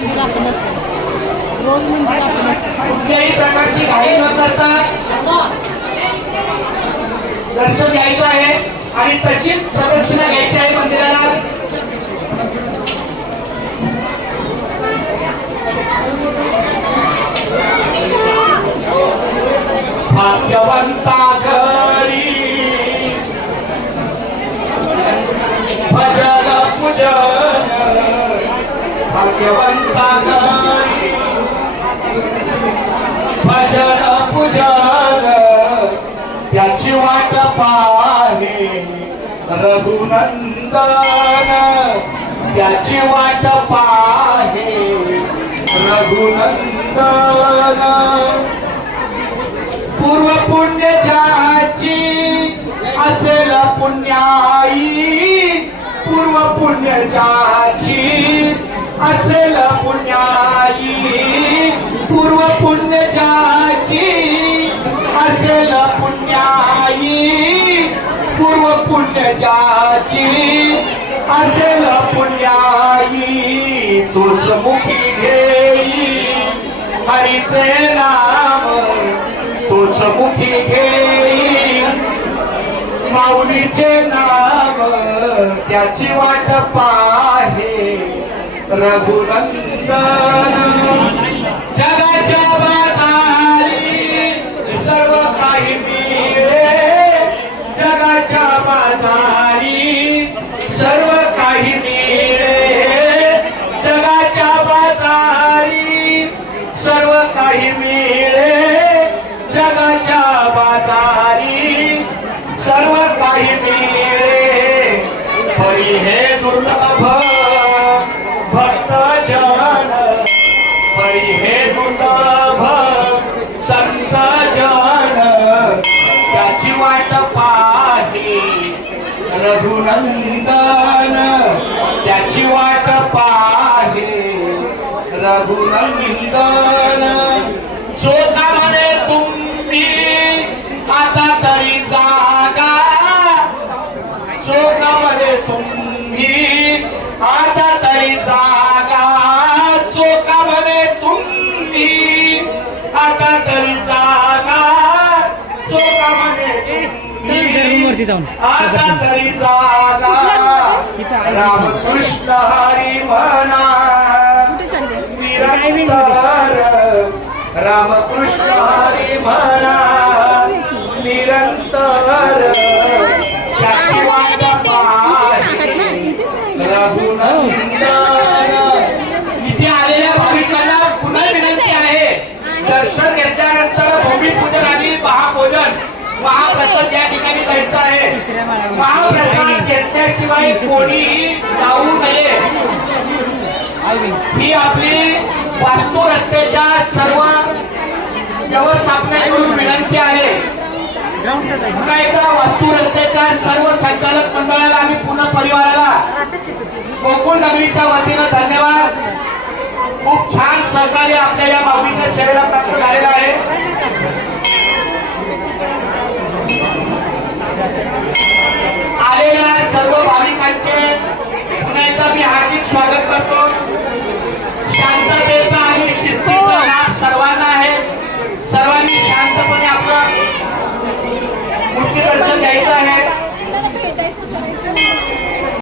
मंदिर आपणच आहे. रोज मंदिर आपणच आहे. कुठल्याही प्रकारची घाई न करता दर्शन घ्यायचं आहे आणि तशीच प्रदक्षिणा घ्यायची आहे मंदिराला. भाग्यवंता घरी भजन पूजन, भाग्यवंता घरी भजन पूजन, त्याची वाट पाहे रघुनंदन, त्याची वाट पाहे रघुनंदन. पूर्व पुण्य ज्याची असेल पुण्याई, पूर्व पुण्य ज्याची असेल पुण्याई, पूर्व पुण्य ज्याची असेल पुण्याई, पूर्व पुण्य ज्याची असेल पुण्याई, तोच मुखी घेई हरीचे नाम, तोच मुखी घेई माऊलीचे नाम, त्याची वाट पाहे रघुनंदन. जगाच्या बाजारी सर्व काही मिळे, जगाच्या बाजारी सर्व काही मिळे, जगाच्या बाजारी सर्व काही मिळे, जगाच्या बाजारी सर्व काही मिळे. हरी हे दुर्लभ भक्त जन, हरी हे दुर्लभ संत जन, त्याची वाट पाहे रघुनंदन, त्याची वाट पाहे रघुनंदन. चोथा म्हणे तुम्ही आता तरी जागा, चोखामध्ये तुम्ही आता तरी जागा, चोखामध्ये तुम्ही आता तरी जागा, चोखामध्ये आता तरी जागा. रामकृष्ण हरी म्हणा निरंतर, रामकृष्ण हरी म्हणा निरंतर, त्याची वाट पाहे रघुनंदन. इथे आलेल्या भाविकांना पुन्हा विनंती आहे, दर्शन घेतल्यानंतर भूमिपूजन आणि महापूजन महाप्रसाद या ठिकाणी जायचं आहे. महाप्रसाद घेतल्याशिवाय कोणीही जाऊ नये ही आपली वास्तू रस्त्याच्या सर्व व्यवस्थापनाकडून विनंती आहे. पुन्हा एकदा वास्तू रस्त्याच्या सर्व संचालक मंडळाला आणि पूर्ण परिवाराला गोकुळ नगरीच्या वतीनं धन्यवाद. खूप छान सहकार्य आपल्या या भावनेच्या सेवेला प्राप्त झालेलं आहे. आलेल्या सर्व भाविकांचे पुन्हा एकदा मी हार्दिक स्वागत करतो. शांततेचा आणि शिस्तीचा लाभ सर्वांना आहे. सर्वांनी शांतपणे आपलं